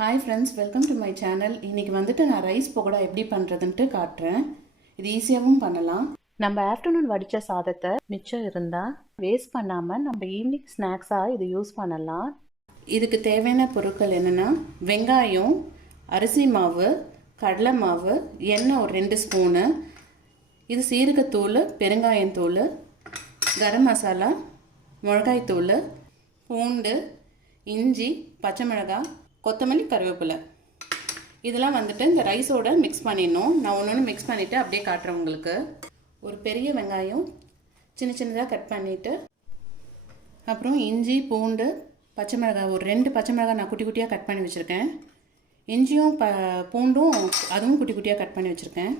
Hi friends, welcome to my channel. இன்றைக்கி வந்துட்டு நான் ரைஸ் பக்கோடா எப்படி பண்ணுறதுன்ட்டு காட்டுறேன். இது ஈஸியாகவும் பண்ணலாம். நம்ம ஆஃப்டர்நூன் வடித்த சாதத்தை மிச்சம் இருந்தால் வேஸ்ட் பண்ணாமல் நம்ம ஈவினிங் ஸ்நாக்ஸாக இது யூஸ் பண்ணலாம். இதுக்கு தேவையான பொருட்கள் என்னென்னா, வெங்காயம், அரிசி மாவு, கடலை மாவு, எண்ணெய் ஒரு 2 ஸ்பூனு, இது சீரகத்தூள், பெருங்காயத்தூள், கரம் மசாலா, மிளகாய்த்தூள், பூண்டு, இஞ்சி, பச்சை மிளகாய், கொத்தமல்லி, கருவேப்பிலை. இதெல்லாம் வந்துட்டு இந்த ரைஸோடு மிக்ஸ் பண்ணிடணும். நான் ஒன்று மிக்ஸ் பண்ணிவிட்டு அப்படியே காட்டுறேன் உங்களுக்கு. ஒரு பெரிய வெங்காயம் சின்ன சின்னதாக கட் பண்ணிவிட்டு, அப்புறம் இஞ்சி, பூண்டு, பச்சை மிளகாய் ஒரு 2 பச்சை மிளகாய் நான் குட்டி குட்டியாக கட் பண்ணி வச்சுருக்கேன். இஞ்சியும் பூண்டும் அதுவும் குட்டி குட்டியாக கட் பண்ணி வச்சுருக்கேன்.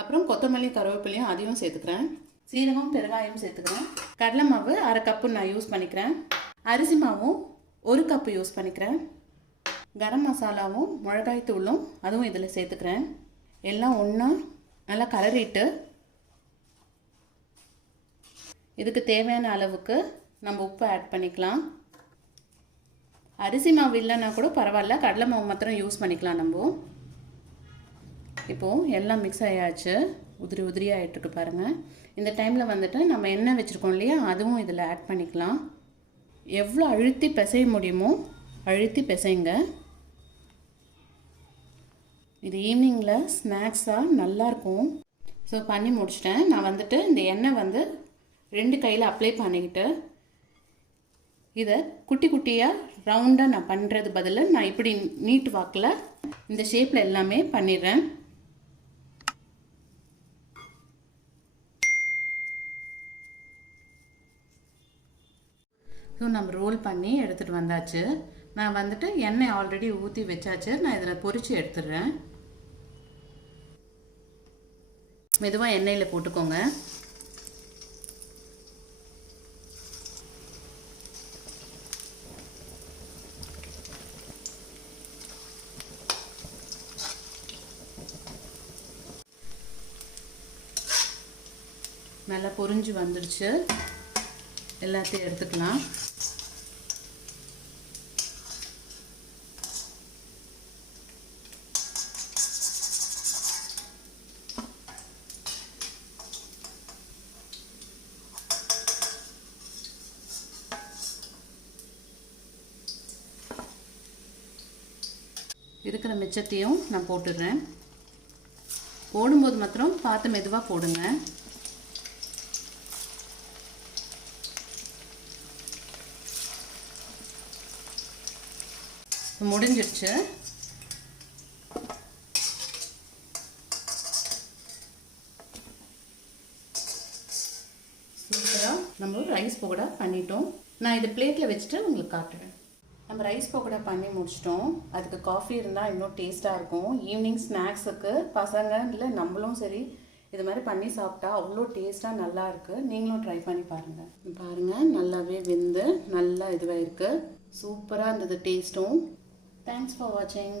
அப்புறம் கொத்தமல்லி, கருவேப்பிலையும் அதையும் சேர்த்துக்கிறேன். சீரகம், பெருங்காயம் சேர்த்துக்கிறேன். கடலை மாவு 1/2 கப்பு நான் யூஸ் பண்ணிக்கிறேன். அரிசி மாவும் 1 கப்பு யூஸ் பண்ணிக்கிறேன். கரம் மசாலாவும் மிளகாய்த்தூளும் அதுவும் இதில் சேர்த்துக்கிறேன். எல்லாம் ஒன்றா நல்லா கலரிட்டு இதுக்கு தேவையான அளவுக்கு நம்ம உப்பு ஆட் பண்ணிக்கலாம். அரிசி மாவு இல்லைன்னா கூட பரவாயில்ல, கடலை மாவு மாத்திரம் யூஸ் பண்ணிக்கலாம். நம்ம இப்போது எல்லாம் மிக்ஸ் ஆயாச்சு, உதிரி உதிரியாக ஆகிட்டுருக்கு பாருங்கள். இந்த டைமில் வந்துட்டு நம்ம எண்ணெய் வச்சுருக்கோம் இல்லையா, அதுவும் இதில் ஆட் பண்ணிக்கலாம். எவ்வளோ அழுத்தி பிசைய முடியுமோ அழுத்தி பிசைங்க. இது ஈவினிங்கில் ஸ்நாக்ஸாக நல்லாயிருக்கும். ஸோ பண்ணி முடிச்சிட்டேன். நான் வந்துட்டு இந்த எண்ணெய் வந்து 2 கையில் அப்ளை பண்ணிக்கிட்டு இதை குட்டி குட்டியாக ரவுண்டாக நான் பண்ணுறது பதில் நான் இப்படி நீட்டு வாக்கில் இந்த ஷேப்பில் எல்லாமே பண்ணிடுறேன். ஸோ நம்ம ரோல் பண்ணி எடுத்துகிட்டு வந்தாச்சு. நான் வந்துட்டு எண்ணெய் ஆல்ரெடி ஊற்றி வச்சாச்சு. நான் இதில் பொரித்து எடுத்துடுறேன். மெதுவாக எண்ணெயில் போட்டுக்கோங்க. நல்லா பொரிஞ்சு வந்துடுச்சு. எல்லாத்தையும் எடுத்துக்கலாம். இருக்கிற மிச்சத்தையும் நான் போட்டுடுறேன். போடும்போது மாத்திரம் பார்த்து மெதுவாக போடுங்க. முடிஞ்சிடுச்சு. சூப்பராக நம்ம ரைஸ் பக்கோடா பண்ணிட்டோம். நான் இதை பிளேட்டில் வச்சுட்டு உங்களுக்கு காட்டுறேன். நம்ம ரைஸ் பக்கோடா பண்ணி முடிச்சிட்டோம். அதுக்கு காஃபி இருந்தால் இன்னும் டேஸ்ட்டாக இருக்கும். ஈவினிங் ஸ்நாக்ஸுக்கு பசங்க இல்லை நம்மளும் சரி இது மாதிரி பண்ணி சாப்பிட்டா அவ்வளோ டேஸ்ட்டாக நல்லா இருக்குது. நீங்களும் ட்ரை பண்ணி பாருங்கள். பாருங்கள், நல்லாவே வெந்து நல்லா இதுவாக இருக்குது. சூப்பராக இருந்தது டேஸ்ட்டும். Thanks for watching.